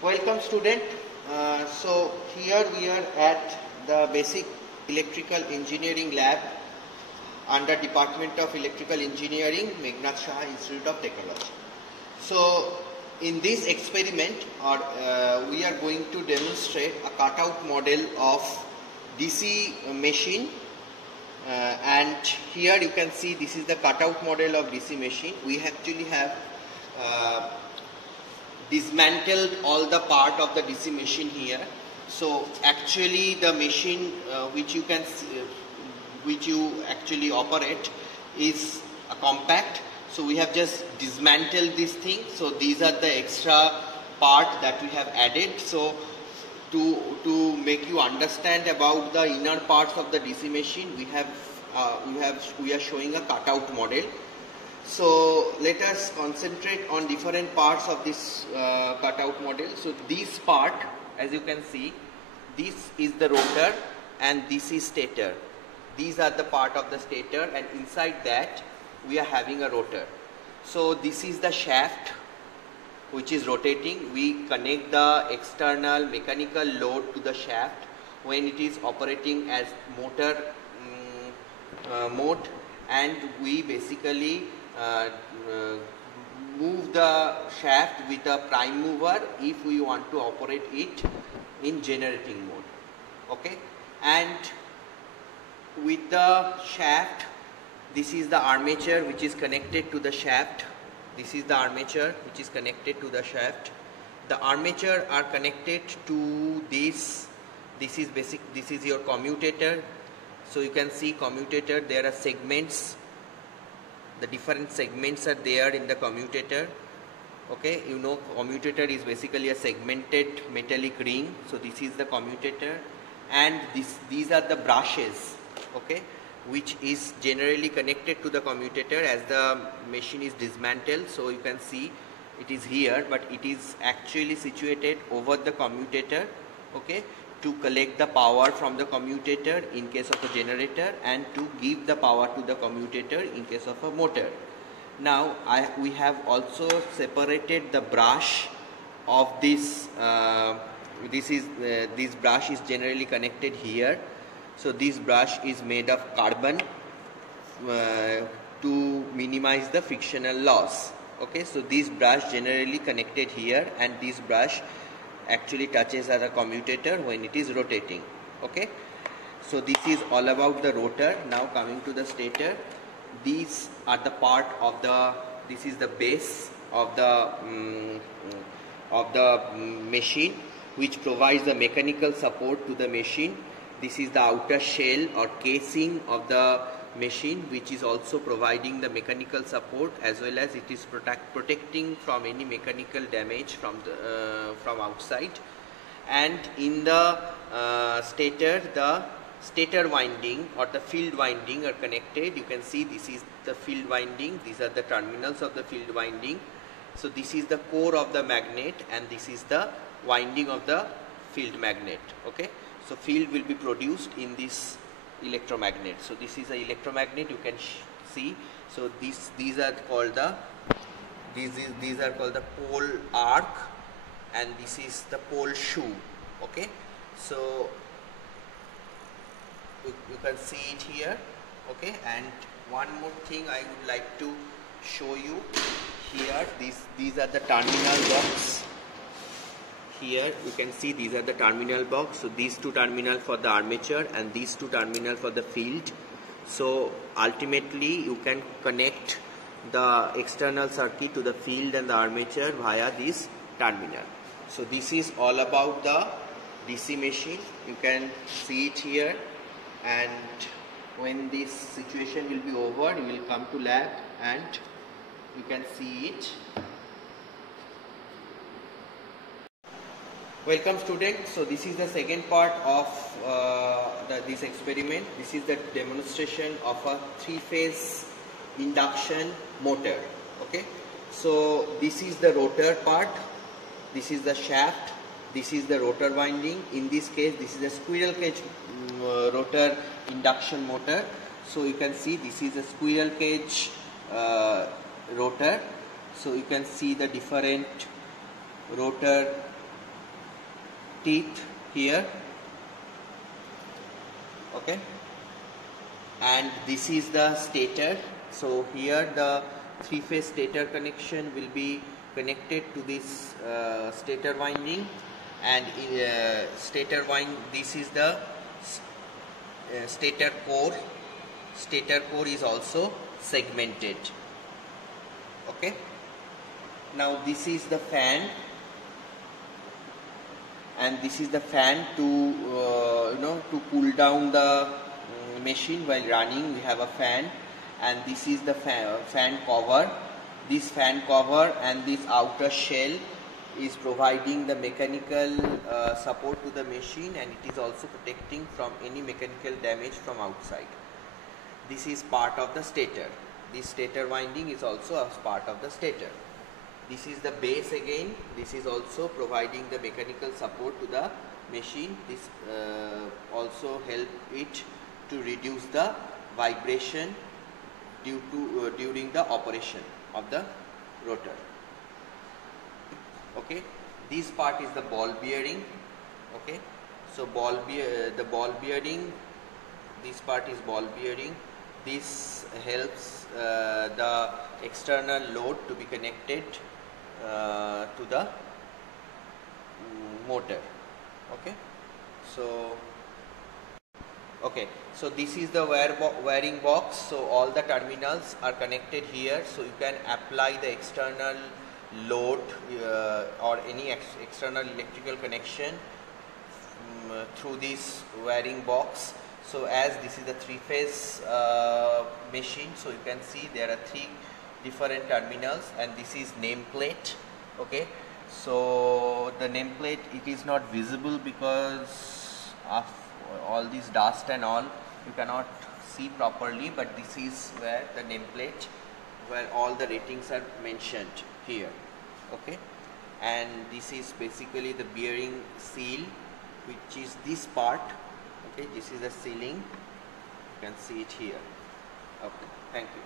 Welcome student. So here we are at the basic electrical engineering lab under Department of Electrical Engineering, Meghnad Shah Institute of Technology. So in this experiment we are going to demonstrate a cutout model of DC machine and here you can see this is the cutout model of DC machine. We actually have dismantled all the part of the DC machine here. So actually the machine which you can see, which you actually operate is a compact. So we have just dismantled this thing. So these are the extra part that we have added. So to make you understand about the inner parts of the DC machine, we are showing a cutout model. So let us concentrate on different parts of this cutout model. So this part, as you can see, this is the rotor and this is stator. These are the part of the stator, and inside that we are having a rotor. So this is the shaft which is rotating. We connect the external mechanical load to the shaft when it is operating as motor mode, and we basically move the shaft with a prime mover if we want to operate it in generating mode. Okay, and with the shaft, this is the armature which is connected to the shaft. This is the armature which is connected to the shaft. The armature are connected to this. This is your commutator. So you can see commutator, there are segments. The different segments are there in the commutator. Okay, you know commutator is basically a segmented metallic ring. So this is the commutator, and these are the brushes, okay, which is generally connected to the commutator as the machine is dismantled. So you can see it is here, but it is actually situated over the commutator, okay, to collect the power from the commutator in case of a generator and to give the power to the commutator in case of a motor. Now we have also separated the brush of this. This brush is generally connected here. So this brush is made of carbon to minimize the frictional loss. Okay, so this brush generally connected here, and this brush actually touches at the commutator when it is rotating. Okay, so this is all about the rotor. Now coming to the stator, these are the part of the, this is the base of the machine which provides the mechanical support to the machine. This is the outer shell or casing of the machine which is also providing the mechanical support, as well as it is protecting from any mechanical damage from outside. And in the stator winding or the field winding are connected. You can see this is the field winding, these are the terminals of the field winding. So this is the core of the magnet, and this is the winding of the field magnet. Okay, so field will be produced in this electromagnet. So this is an electromagnet, you can see. So these are called the pole arc, and this is the pole shoe. Okay, so you can see it here. Okay, and one more thing I would like to show you here. These are the terminal box. Here you can see these are the terminal box. So these two terminal for the armature and these two terminal for the field. So ultimately you can connect the external circuit to the field and the armature via this terminal. So this is all about the DC machine. You can see it here, and when this situation will be over, you will come to lab and you can see it. Welcome students. So this is the second part of this experiment. This is the demonstration of a three-phase induction motor. Okay, so this is the rotor part, this is the shaft, this is the rotor winding. In this case, this is a squirrel cage rotor induction motor. So you can see this is a squirrel cage rotor. So you can see the different rotor teeth here, okay, and this is the stator. So here the three-phase stator connection will be connected to this stator winding, and stator wind, this is the stator core. Stator core is also segmented, okay. Now this is the fan, and this is the fan to to cool down the machine while running. We have a fan, and this is the fan cover. This fan cover and this outer shell is providing the mechanical support to the machine, and it is also protecting from any mechanical damage from outside. This is part of the stator. This stator winding is also a part of the stator. This is the base again. This is also providing the mechanical support to the machine. This also help it to reduce the vibration due to during the operation of the rotor. Okay, this part is the ball bearing. Okay, so the ball bearing, this part is ball bearing. This helps the external load to be connected to the motor. Okay, so this is the wiring box. So all the terminals are connected here, so you can apply the external load or any external electrical connection through this wiring box. So as this is a three-phase machine, so you can see there are three different terminals, and this is nameplate. Okay, so the nameplate, it is not visible because of all this dust and all, you cannot see properly, but this is where the nameplate, where all the ratings are mentioned here. Okay, and this is basically the bearing seal, which is this part. Okay, this is the sealing, you can see it here. Okay, thank you.